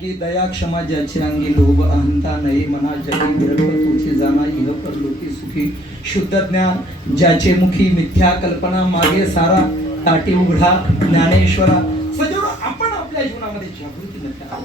की दया क्षमा ज्याची अंगी लोभ अहंता नये मना जगी विरक्त तुळशी जाना इह परलोकी सुखी शुद्ध ज्ञान ज्याचे मुखी मिथ्या कल्पना मागे सारा ताटी उघडा ज्ञानेश्वरा आपण आपल्या जीवनामध्ये जागृती निर्माण